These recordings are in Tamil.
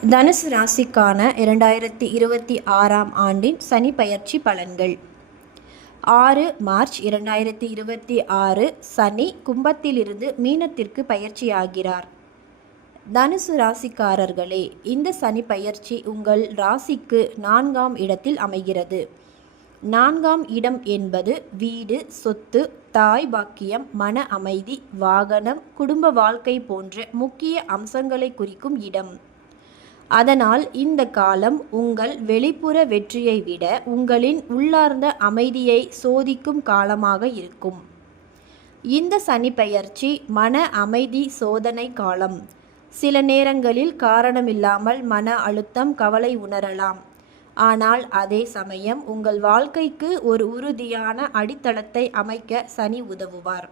தனுசு ராசிக்கான 2026ஆம் ஆண்டின் சனி பயிற்சி பலன்கள். 6 மார்ச் 2026 சனி கும்பத்திலிருந்து மீனத்திற்கு பயிற்சியாகிறார். தனுசு ராசிக்காரர்களே, இந்த சனி பயிற்சி உங்கள் ராசிக்கு 4ஆம் இடத்தில் அமைகிறது. 4ஆம் இடம் என்பது வீடு, சொத்து, தாய் பாக்கியம், மன அமைதி, வாகனம், குடும்ப வாழ்க்கை போன்ற முக்கிய அம்சங்களை குறிக்கும் இடம். அதனால் இந்த காலம் உங்கள் வெளிப்புற வெற்றியை விட உங்களின் உள்ளார்ந்த அமைதியை சோதிக்கும் காலமாக இருக்கும். இந்த சனி பெயர்ச்சி மன அமைதி சோதனை காலம். சில நேரங்களில் காரணமில்லாமல் மன அழுத்தம், கவலை உணரலாம். ஆனால் அதே சமயம் உங்கள் வாழ்க்கைக்கு ஒரு உறுதியான அடித்தளத்தை அமைக்க சனி உதவுவார்.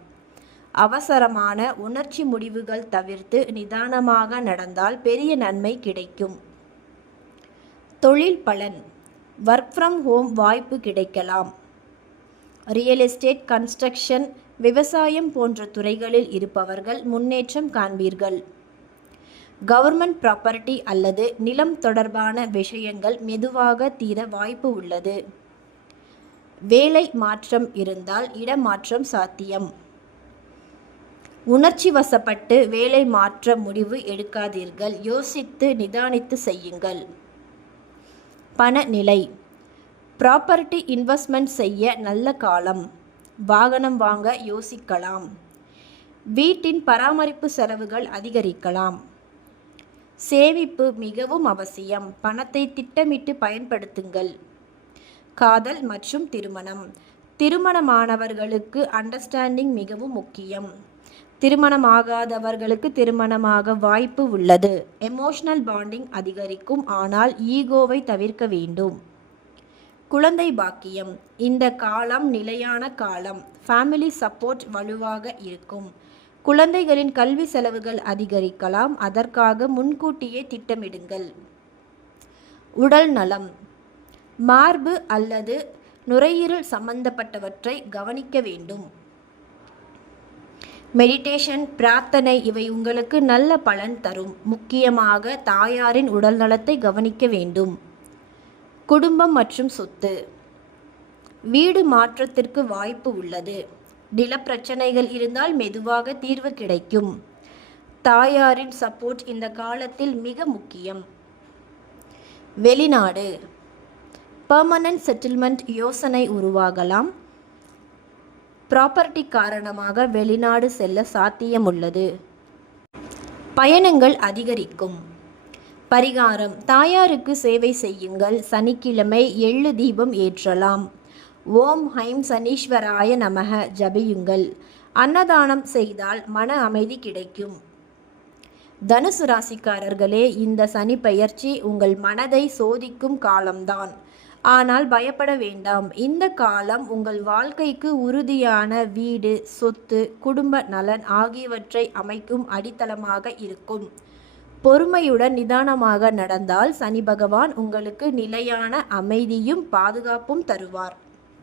அவசரமான உணர்ச்சி முடிவுகள் தவிர்த்து நிதானமாக நடந்தால் பெரிய நன்மை கிடைக்கும். தொழில் பலன். ஒர்க் ஃப்ரம் ஹோம் வாய்ப்பு கிடைக்கலாம். ரியல் எஸ்டேட், கன்ஸ்ட்ரக்ஷன், விவசாயம் போன்ற துறைகளில் இருப்பவர்கள் முன்னேற்றம் காண்பீர்கள். கவர்மெண்ட் ப்ராப்பர்ட்டி அல்லது நிலம் தொடர்பான விஷயங்கள் மெதுவாக தீர வாய்ப்பு உள்ளது. வேலை மாற்றம் இருந்தால் இடமாற்றம் சாத்தியம். உணர்ச்சி வசப்பட்டு வேலை மாற்ற முடிவு எடுக்காதீர்கள். யோசித்து நிதானித்து செய்யுங்கள். பண நிலை. ப்ராப்பர்ட்டி இன்வெஸ்ட்மெண்ட் செய்ய நல்ல காலம். வாகனம் வாங்க யோசிக்கலாம். வீட்டின் பராமரிப்பு செலவுகள் அதிகரிக்கலாம். சேமிப்பு மிகவும் அவசியம். பணத்தை திட்டமிட்டு பயன்படுத்துங்கள். காதல் மற்றும் திருமணம். திருமணமானவர்களுக்கு அண்டர்ஸ்டாண்டிங் மிகவும் முக்கியம். திருமணமாகாதவர்களுக்கு திருமணமாக வாய்ப்பு உள்ளது. எமோஷனல் பாண்டிங் அதிகரிக்கும், ஆனால் ஈகோவை தவிர்க்க வேண்டும். குழந்தை பாக்கியம். இந்த காலம் நிலையான காலம். ஃபேமிலி சப்போர்ட் வலுவாக இருக்கும். குழந்தைகளின் கல்வி செலவுகள் அதிகரிக்கலாம். அதற்காக முன்கூட்டியே திட்டமிடுங்கள். உடல் நலம். மார்பு அல்லது நுரையீரல் சம்பந்தப்பட்டவற்றை கவனிக்க வேண்டும். மெடிடேஷன், பிரார்த்தனை இவை உங்களுக்கு நல்ல பலன் தரும். முக்கியமாக தாயாரின் உடல் நலத்தை கவனிக்க வேண்டும். குடும்பம் மற்றும் சொத்து. வீடு மாற்றத்திற்கு வாய்ப்பு உள்ளது. நில பிரச்சனைகள் இருந்தால் மெதுவாக தீர்வு கிடைக்கும். தாயாரின் சப்போர்ட் இந்த காலத்தில் மிக முக்கியம். வெளிநாடு. பெர்மனன்ட் செட்டில்மெண்ட் யோசனை உருவாகலாம். ப்ராப்பர்ட்டி காரணமாக வெளிநாடு செல்ல சாத்தியமுள்ளது. பயணங்கள் அதிகரிக்கும். பரிகாரம். தாயாருக்கு சேவை செய்யுங்கள். சனிக்கிழமை எள்ளு தீபம் ஏற்றலாம். ஓம் ஹைம் சனீஸ்வராய நமக ஜபியுங்கள். அன்னதானம் செய்தால் மன அமைதி கிடைக்கும். தனுசு ராசிக்காரர்களே, இந்த சனி பெயர்ச்சி உங்கள் மனதை சோதிக்கும் காலம்தான். ஆனால் பயப்பட வேண்டாம். இந்த காலம் உங்கள் வாழ்க்கைக்கு உறுதியான வீடு, சொத்து, குடும்ப நலன் ஆகியவற்றை அமைக்கும் அடித்தளமாக இருக்கும். பொறுமையுடன் நிதானமாக நடந்தால் சனி பகவான் உங்களுக்கு நிலையான அமைதியும் பாதுகாப்பும் தருவார்.